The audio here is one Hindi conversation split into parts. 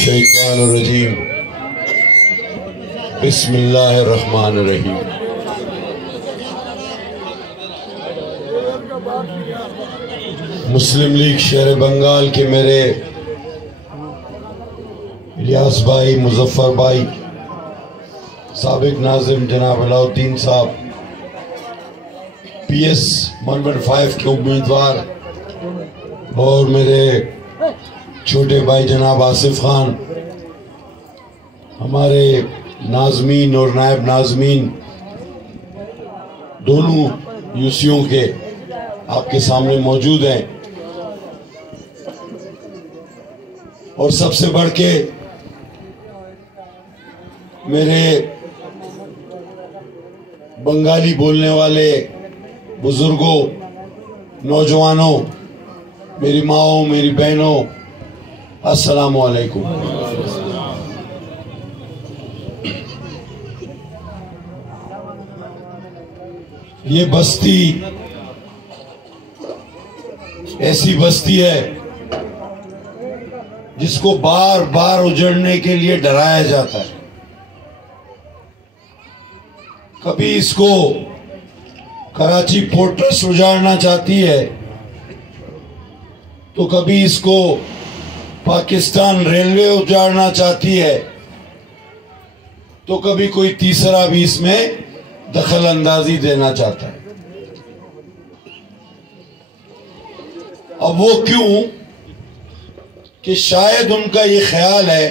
शैतानुर्रजीम बिस्मिल्लाहिर्रहमानिर्रहीम। मुस्लिम लीग शहर बंगाल के मेरे इलियास भाई, मुजफ्फर भाई, साबिक नाज़िम जनाब अलाउद्दीन साहब, PS 115 के उम्मीदवार, और मेरे छोटे भाई जनाब आसिफ खान, हमारे नाज़मीन और नायब नाज़मीन दोनों यूसियों के आपके सामने मौजूद हैं, और सबसे बढ़ के मेरे बंगाली बोलने वाले बुजुर्गों, नौजवानों, मेरी माओ, मेरी बहनों, अस्सलामु अलैकुम। ये बस्ती ऐसी बस्ती है जिसको बार बार उजड़ने के लिए डराया जाता है। कभी इसको कराची पोर्ट ट्रस्ट उजाड़ना चाहती है, तो कभी इसको पाकिस्तान रेलवे उजाड़ना चाहती है, तो कभी कोई तीसरा भी इसमें दखल अंदाजी देना चाहता है। अब वो क्यों? कि शायद उनका ये ख्याल है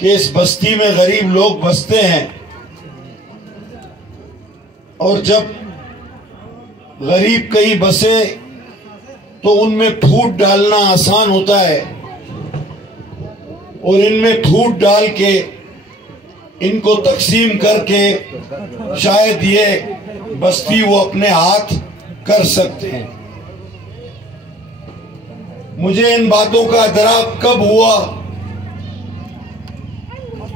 कि इस बस्ती में गरीब लोग बसते हैं, और जब गरीब कहीं बसे तो उनमें फूट डालना आसान होता है, और इनमें फूट डाल के इनको तकसीम करके शायद ये बस्ती वो अपने हाथ कर सकते हैं। मुझे इन बातों का इदराक कब हुआ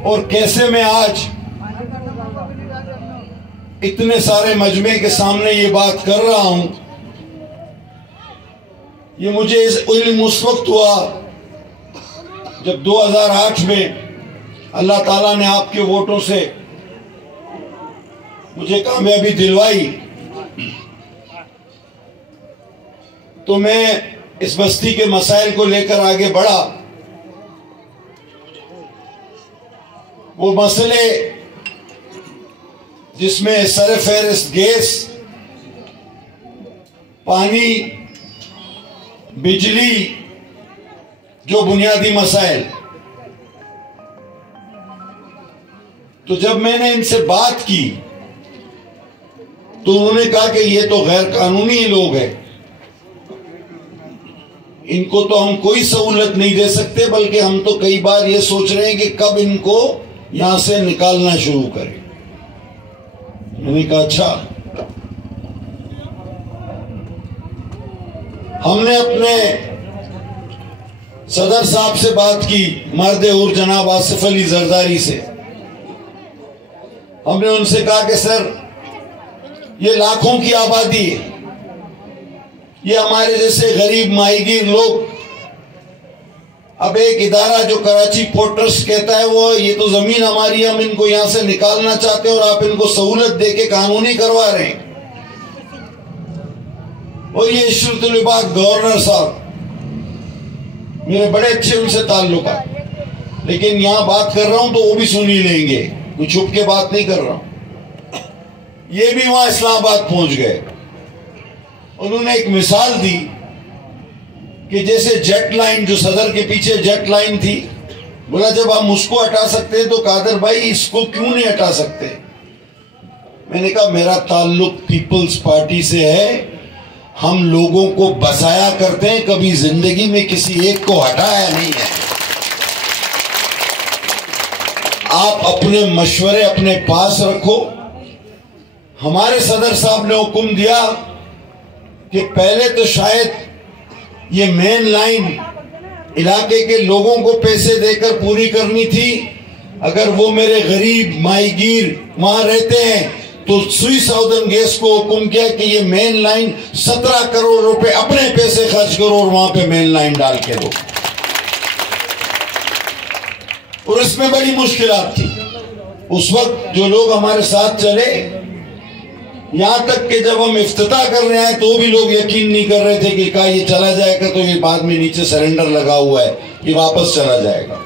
और कैसे मैं आज इतने सारे मजमे के सामने ये बात कर रहा हूं, ये मुझे इल्म उस वक्त हुआ जब 2008 में अल्लाह ताला ने आपके वोटों से मुझे कामयाबी दिलवाई, तो मैं इस बस्ती के मसाइल को लेकर आगे बढ़ा। वो मसले जिसमें सरफहरिस्त गैस, पानी, बिजली, जो बुनियादी मसाइल, तो जब मैंने इनसे बात की तो उन्होंने कहा कि ये तो गैर कानूनी लोग हैं, इनको तो हम कोई सहूलत नहीं दे सकते, बल्कि हम तो कई बार ये सोच रहे हैं कि कब इनको यहां से निकालना शुरू करें। मैंने कहा अच्छा। हमने अपने सदर साहब से बात की, मर्द उर जनाब आसिफ अली जरदारी से। हमने उनसे कहा कि सर, ये लाखों की आबादी है, ये हमारे जैसे गरीब माहीगीर लोग, अब एक इदारा जो कराची पोर्ट ट्रस्ट कहता है वो ये तो जमीन हमारी है, हम इनको यहां से निकालना चाहते हैं, और आप इनको सहूलत देके कानूनी करवा रहे हैं। और ये इशरतुल इबाद गवर्नर साहब, मेरे बड़े अच्छे उनसे ताल्लुक है, लेकिन यहां बात कर रहा हूं तो वो भी सुन ही लेंगे, कोई छुप के बात नहीं कर रहा हूं। ये भी वहां इस्लामाबाद पहुंच गए। उन्होंने एक मिसाल दी कि जैसे जेट लाइन, जो सदर के पीछे जेट लाइन थी, बोला जब हम उसको हटा सकते हैं तो कादर भाई इसको क्यों नहीं हटा सकते? मैंने कहा मेरा ताल्लुक पीपल्स पार्टी से है, हम लोगों को बसाया करते हैं, कभी जिंदगी में किसी एक को हटाया नहीं है। आप अपने मशवरे अपने पास रखो। हमारे सदर साहब ने हुक्म दिया कि पहले तो शायद ये मेन लाइन इलाके के लोगों को पैसे देकर पूरी करनी थी, अगर वो मेरे गरीब माहीगीर वहां रहते हैं तो सुई साउदर्न गैस को हुक्म किया कि ये मेन लाइन 17 करोड़ रुपए अपने पैसे खर्च करो और वहां पे मेन लाइन डाल के दो। और इसमें बड़ी मुश्किलात थी उस वक्त। जो लोग हमारे साथ चले, यहां तक कि जब हम इफ्तिताह कर रहे हैं तो भी लोग यकीन नहीं कर रहे थे कि क्या ये चला जाएगा, तो ये बाद में नीचे सरेंडर लगा हुआ है, ये वापस चला जाएगा।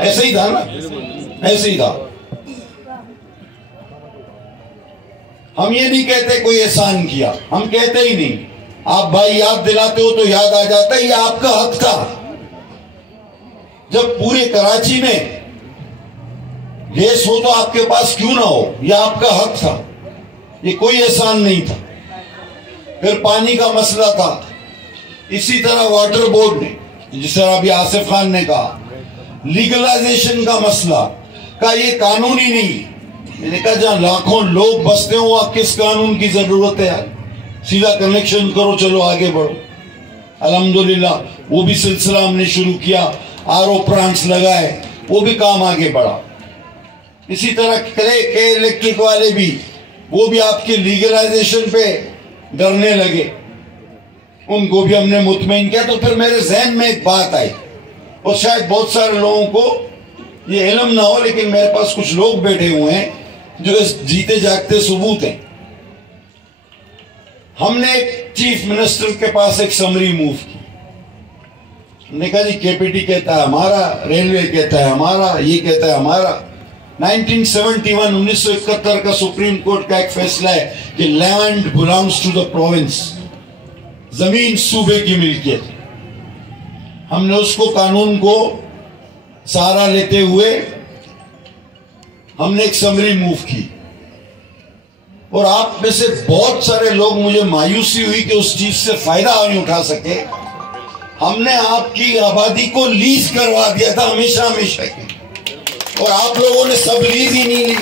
ऐसे ही था ना, ऐसे ही था। हम ये नहीं कहते कोई एहसान किया, हम कहते ही नहीं। आप भाई याद दिलाते हो तो याद आ जाता है, ये आपका हक था। जब पूरे कराची में गैस हो तो आपके पास क्यों ना हो, यह आपका हक था, ये कोई एहसान नहीं था। फिर पानी का मसला था, इसी तरह वाटर बोर्ड ने, जिस तरह अभी आसिफ खान ने कहा, लीगलाइजेशन का मसला का ये कानूनी नहीं। मैंने कहा जहां लाखों लोग बसते हो वहां किस कानून की जरूरत है यार, सीधा कनेक्शन करो, चलो आगे बढ़ो। अल्हम्दुलिल्लाह वो भी सिलसिला हमने शुरू किया, आरओ प्लांट्स लगाए, वो भी काम आगे बढ़ा। इसी तरह के इलेक्ट्रिक वाले भी, वो भी आपके लीगलाइजेशन पे डरने लगे, उनको भी हमने मुतमईन किया। तो फिर मेरे जहन में एक बात आई, और शायद बहुत सारे लोगों को ये इल्म ना हो, लेकिन मेरे पास कुछ लोग बैठे हुए हैं जो इस जीते जागते सबूत हैं। हमने एक चीफ मिनिस्टर के पास एक समरी मूव की, हमने कहा जी केपीटी कहता है हमारा, रेलवे कहता है हमारा, ये कहता है हमारा। 1971 का सुप्रीम कोर्ट का एक फैसला है कि land belongs to the province, जमीन सूबे की मिल्कियत। हमने उसको कानून को सहारा लेते हुए हमने एक समरी मूव की, और आप में से बहुत सारे लोग, मुझे मायूसी हुई कि उस चीज से फायदा नहीं उठा सके। हमने आपकी आबादी को लीज करवा दिया था हमेशा हमेशा की, और आप लोगों ने सब लीज ही नहीं ली।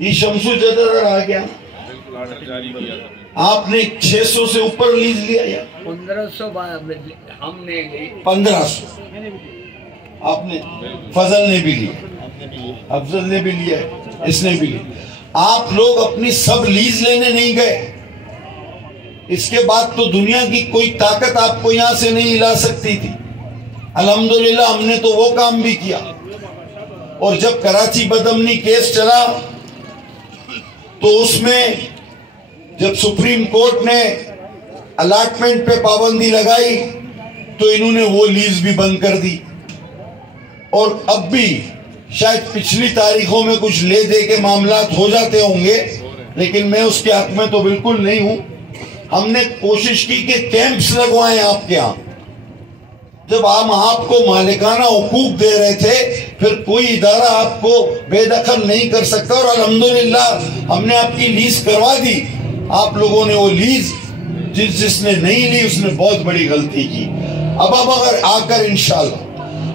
ये शमसू जदर आ गया, आपने 600 से ऊपर लीज लिया या 1500 हमने ली, 1500 आपने, फजल ने भी लिया, अफजल ने भी लिया, इसने भी लिया। आप लोग अपनी सब लीज लेने नहीं गए। इसके बाद तो दुनिया की कोई ताकत आपको यहां से नहीं हिला सकती थी। अल्हम्दुलिल्लाह हमने तो वो काम भी किया। और जब कराची बदअमनी केस चला तो उसमें जब सुप्रीम कोर्ट ने अलॉटमेंट पे पाबंदी लगाई तो इन्होंने वो लीज भी बंद कर दी। और अब भी शायद पिछली तारीखों में कुछ ले दे के मामलात हो जाते होंगे, लेकिन मैं उसके हक में तो बिल्कुल नहीं हूं। हमने कोशिश की कि कैंप्स लगवाएं आपके यहां। जब हम आपको मालिकाना हुकूक दे रहे थे, फिर कोई इदारा आपको बेदखल नहीं कर सकता। और अल्हम्दुलिल्लाह हमने आपकी लीज करवा दी। आप लोगों ने वो लीज, जिसने नहीं ली उसने बहुत बड़ी गलती की। अब अगर आकर इंशाल्लाह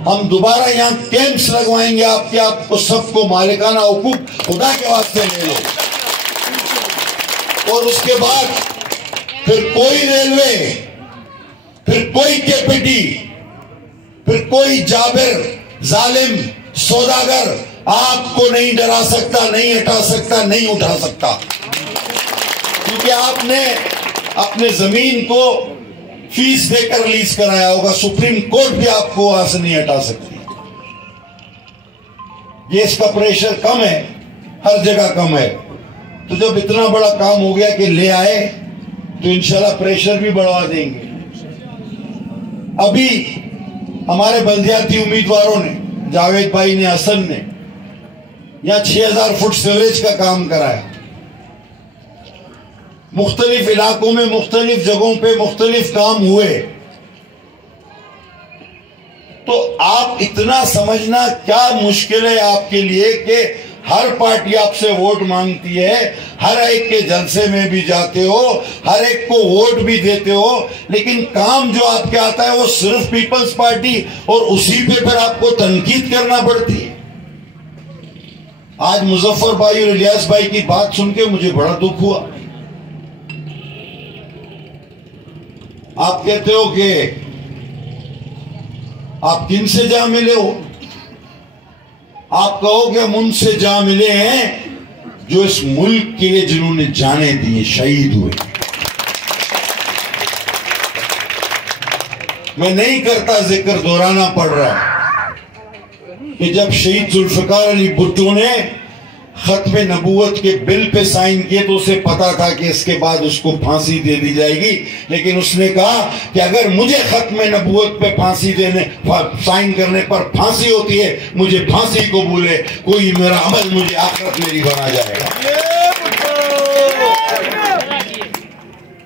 हम दोबारा यहाँ कैंप्स लगवाएंगे आपके, आपको सबको मालिकाना हुकूक खुदा के वास्ते ले लो। और उसके बाद फिर कोई रेलवे, फिर कोई केपीटी, फिर कोई जाबिर, जालिम, सौदागर आपको नहीं डरा सकता, नहीं हटा सकता, नहीं उठा सकता। क्योंकि आपने अपने जमीन को फीस देकर लीज कराया होगा। सुप्रीम कोर्ट भी आपको वहां से नहीं हटा सकती। ये इसका प्रेशर कम है, हर जगह कम है। तो जब इतना बड़ा काम हो गया कि ले आए, तो इंशाल्लाह प्रेशर भी बढ़वा देंगे। अभी हमारे बल्दियाती उम्मीदवारों ने, जावेद भाई ने, हसन ने, यहां 6000 फुट सीवरेज का काम कराया। मुख्तलिफ इलाकों में, मुख्तलिफ जगहों पे मुख्तलिफ काम हुए। तो आप इतना समझना क्या मुश्किल है आपके लिए कि हर पार्टी आपसे वोट मांगती है, हर एक के जलसे में भी जाते हो, हर एक को वोट भी देते हो, लेकिन काम जो आपके आता है वो सिर्फ पीपल्स पार्टी, और उसी पे फिर आपको तनकीद करना पड़ती है। आज मुजफ्फर भाई और इलियास भाई की बात सुन के मुझे बड़ा दुख हुआ। आप कहते हो कि आप किन से जा मिले हो, आप कहोगे हम उनसे जा मिले हैं जो इस मुल्क के लिए जिन्होंने जाने दिए, शहीद हुए। मैं नहीं करता जिक्र, दोहराना पड़ रहा कि जब शहीद जुल्फिकार अली भुट्टो ने खत्म नबूवत के बिल पे साइन किए तो उसे पता था कि इसके बाद उसको फांसी दे दी जाएगी, लेकिन उसने कहा कि अगर मुझे खत्म नबूवत पे फांसी देने साइन करने पर फांसी होती है, मुझे फांसी को भूले, कोई मेरा अमल मुझे आखिरत मेरी बना जाएगा।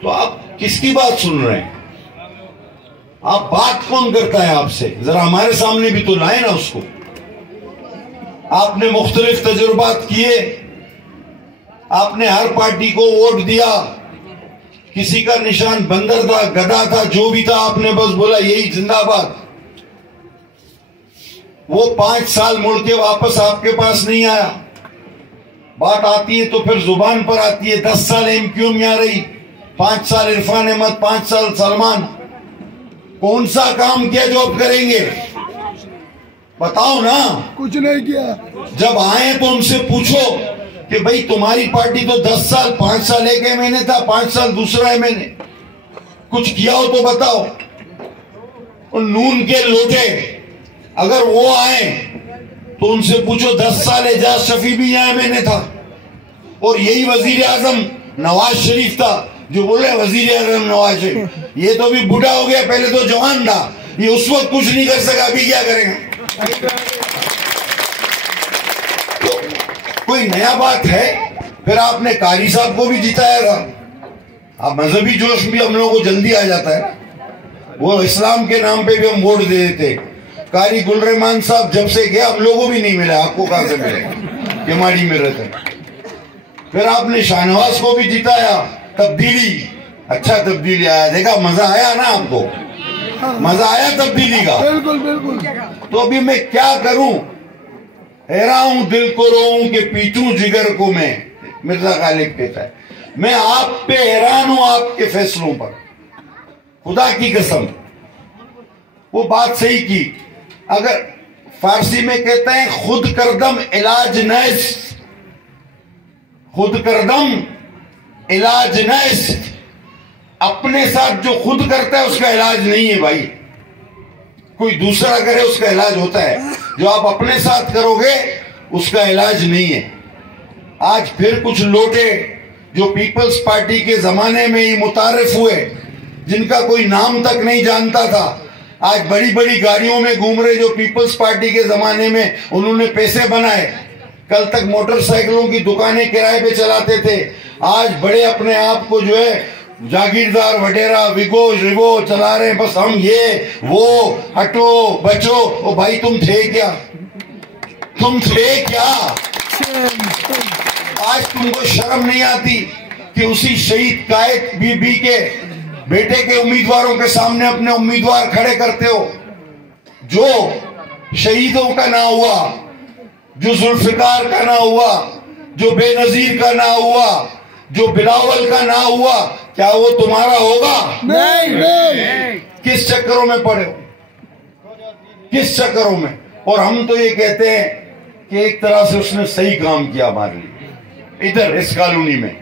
तो आप किसकी बात सुन रहे हैं? आप बात कौन करता है आपसे? जरा हमारे सामने भी तो लाए ना उसको। आपने मुख्तलिफ तजुर्बात किए, आपने हर पार्टी को वोट दिया, किसी का निशान बंदर था, गधा था, जो भी था, आपने बस बोला यही जिंदाबाद। वो 5 साल मुड़ के वापस आपके पास नहीं आया। बात आती है तो फिर जुबान पर आती है। 10 साल एमक्यू में आ रही, 5 साल इरफान अहमद, 5 साल सलमान। कौन सा काम किया जो अब करेंगे? बताओ ना। कुछ नहीं किया। जब आए तो उनसे पूछो कि भाई तुम्हारी पार्टी तो 10 साल, 5 साल एक महीने था, 5 साल दूसरा है, मैंने कुछ किया हो तो बताओ। और नून के लोटे अगर वो आए तो उनसे पूछो 10 साल एजाज शफी भी यहाँ मैंने था, और यही वजीर आजम नवाज शरीफ था जो बोले वजीर आजम नवाज शरीफ, ये तो भी बूढ़ा हो गया, पहले तो जवान था, ये उस वक्त कुछ नहीं कर सका, अभी क्या करेंगे? तो कोई नया बात है? फिर आपने कारी साहब को भी जिताया था। अब मजहबी जोश भी हम लोगों को जल्दी आ जाता है, वो इस्लाम के नाम पे भी हम वोट दे देते। कारी गुलरहमान साहब जब से गया हम लोगों को भी नहीं मिला, आपको कहां से मिलेगा? केमाड़ी में रहते। फिर आपने शाहनवाज को भी जिताया। तब्दीली, अच्छा तब्दीली आया, देखा मजा आया ना आपको? मजा आया तब्दीली का? बिल्कुल बिल्कुल। तो अभी मैं क्या करूं? हैरान हूं, दिल को रोऊं कि पीटूं जिगर को मैं, मिर्जा गालिब कहता है। मैं आप पे हैरान हूं, आपके फैसलों पर, खुदा की कसम। वो बात सही की। अगर फारसी में कहते हैं खुद करदम इलाज नैस, खुद करदम इलाज नैस, अपने साथ जो खुद करता है उसका इलाज नहीं है भाई, कोई दूसरा करे उसका इलाज होता है। जो आप अपने साथ करोगे उसका इलाज नहीं है। आज फिर कुछ लोटे जो पीपल्स पार्टी के जमाने में ही मुतारिफ हुए, जिनका कोई नाम तक नहीं जानता था, आज बड़ी बड़ी गाड़ियों में घूम रहे, जो पीपल्स पार्टी के जमाने में उन्होंने पैसे बनाए। कल तक मोटरसाइकिलों की दुकानें किराए पे चलाते थे, आज बड़े अपने आप को जो है जागीरदार वडेरा विगो रिगो चला रहे हैं। बस हम ये वो, हटो बचो। ओ भाई तुम थे क्या? तुम थे क्या? आज तुमको शर्म नहीं आती कि उसी शहीद कायद बीबी के बेटे के उम्मीदवारों के सामने अपने उम्मीदवार खड़े करते हो? जो शहीदों का ना हुआ, जो जुल्फिकार का ना हुआ, जो बेनजीर का ना हुआ, जो बिलावल का ना हुआ, क्या वो तुम्हारा होगा? नहीं। किस चक्करों में पड़े हो? किस चक्करों में? और हम तो ये कहते हैं कि एक तरह से उसने सही काम किया हमारे लिए। इधर इस कॉलोनी में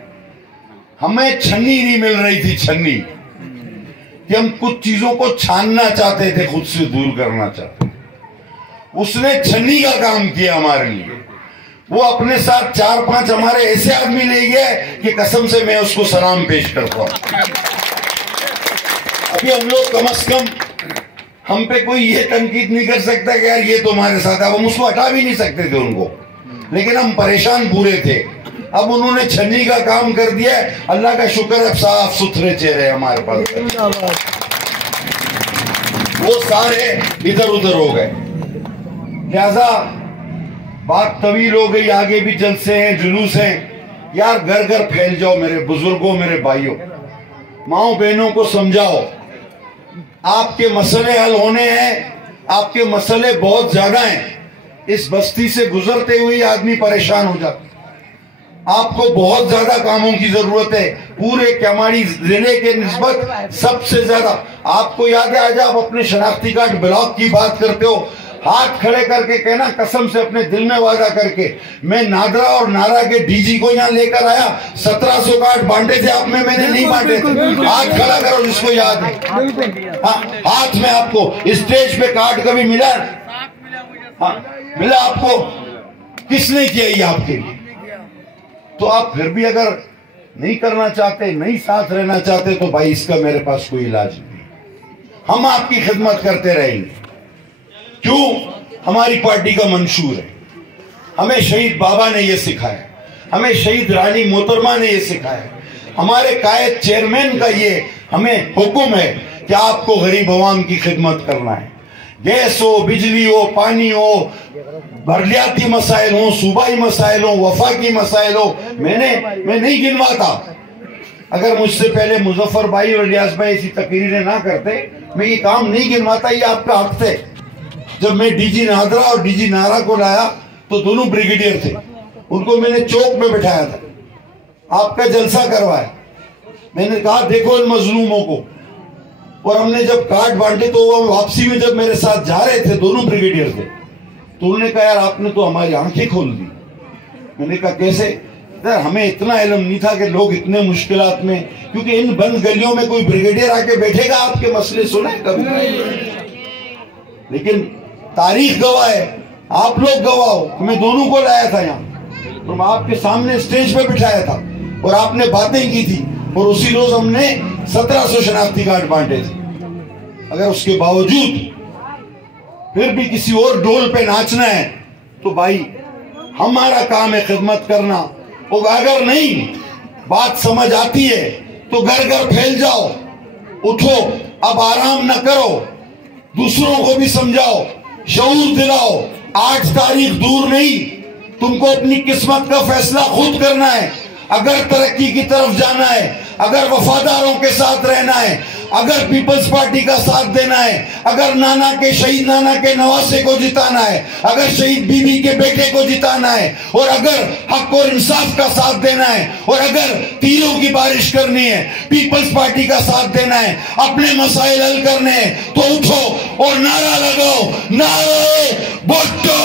हमें छन्नी नहीं मिल रही थी, छन्नी, कि हम कुछ चीजों को छानना चाहते थे, खुद से दूर करना चाहते। उसने छन्नी का काम किया हमारे लिए। वो अपने साथ 4-5 हमारे ऐसे आदमी ले गए कि कसम से मैं उसको सलाम पेश करता हूं। अभी हम लोग कम से कम, हम पे कोई ये तनकीद नहीं कर सकता कि यार ये तो हमारे साथ, अब हम उसको हटा भी नहीं सकते थे उनको, लेकिन हम परेशान पूरे थे। अब उन्होंने छन्नी का काम कर दिया। अल्लाह का शुक्र है साफ सुथरे चेहरे हमारे पास, वो सारे इधर उधर हो गए। लिहाजा बात तवील हो गई, आगे भी जलसे हैं, जुलूस हैं। यार घर घर फैल जाओ मेरे बुजुर्गों, मेरे भाइयों, माओ बहनों को समझाओ, आपके मसले हल होने हैं। आपके मसले बहुत ज्यादा हैं। इस बस्ती से गुजरते हुए आदमी परेशान हो जाता। आपको बहुत ज्यादा कामों की जरूरत है। पूरे केमाड़ी जिले के निस्बत सबसे ज्यादा। आपको याद है, आज आप अपने शनाख्ती कार्ड ब्लॉक की बात करते हो, हाथ खड़े करके कहना, कसम से अपने दिल में वादा करके, मैं नादरा और नारा के डीजी को यहाँ लेकर आया, 1700 कार्ड बांटे थे आप में, मैंने नहीं बांटे थे। हाथ खड़ा करो जिसको याद है। हाँ, हाथ में आपको स्टेज पे कार्ड कभी मिला? हाँ, मिला आपको? किसने किया ये आपके लिए? तो आप फिर भी अगर नहीं करना चाहते, नहीं साथ रहना चाहते, तो भाई इसका मेरे पास कोई इलाज नहीं। हम आपकी खिदमत करते रहेंगे। क्यों? हमारी पार्टी का मंशूर है। हमें शहीद बाबा ने यह सिखाया, हमें शहीद रानी मोहतरमा ने यह सिखाया, हमारे कायद चेयरमैन का ये हमें हुक्म है कि आपको गरीब अवाम की खिदमत करना है। गैस हो, बिजली हो, पानी हो, बरलियाती मसाइल हो, सूबाई मसाइल हो, वफाकी मसाइल हो, मैं नहीं गिनवाता। अगर मुझसे पहले मुजफ्फर भाई और इलियास भाई ऐसी तकरीरें ना करते, मैं ये काम नहीं गिनवाता। ये आपका हक थे। जब मैं डीजी नादरा और डीजी नारा को लाया तो दोनों ब्रिगेडियर थे, उनको मैंने चौक में बिठाया था, आपका जलसा करवाया। मैंने कहा देखो इन मजलूमों को। और हमने जब कार्ड बांटे तो वो वापसी में जब मेरे साथ जा रहे थे, दोनों ब्रिगेडियर थे, तो उन्होंने कहा यार आपने तो हमारी आंखें खोल दी। मैंने कहा कैसे? यार हमें इतना इल्म नहीं था कि लोग इतने मुश्किलात में, क्योंकि इन बंद गलियों में कोई ब्रिगेडियर आके बैठेगा आपके मसले सुने कभी? लेकिन तारीख गवाह है, आप लोग गवाह हो। मैं दोनों को लाया था यहाँ, तो मैं आपके सामने स्टेज पे बिठाया था और आपने बातें की थी, और उसी रोज हमने 1700 शनाख्ती कार्ड बांटे थे। अगर उसके बावजूद फिर भी किसी और डोल पे नाचना है तो भाई हमारा काम है खिदमत करना। और अगर नहीं बात समझ आती है तो घर घर फैल जाओ, उठो, अब आराम न करो, दूसरों को भी समझाओ, शऊर दिलाओ। 8 तारीख दूर नहीं, तुमको अपनी किस्मत का फैसला खुद करना है। अगर तरक्की की तरफ जाना है, अगर वफादारों के साथ रहना है, अगर पीपल्स पार्टी का साथ देना है, अगर नाना के शहीद नाना के नवासे को जिताना है, अगर शहीद बीबी के बेटे को जिताना है, और अगर हक और इंसाफ का साथ देना है, और अगर तीरों की बारिश करनी है, पीपल्स पार्टी का साथ देना है, अपने मसाइल हल करने हैं, तो उठो और नारा लगाओ, नारे भुट्टो।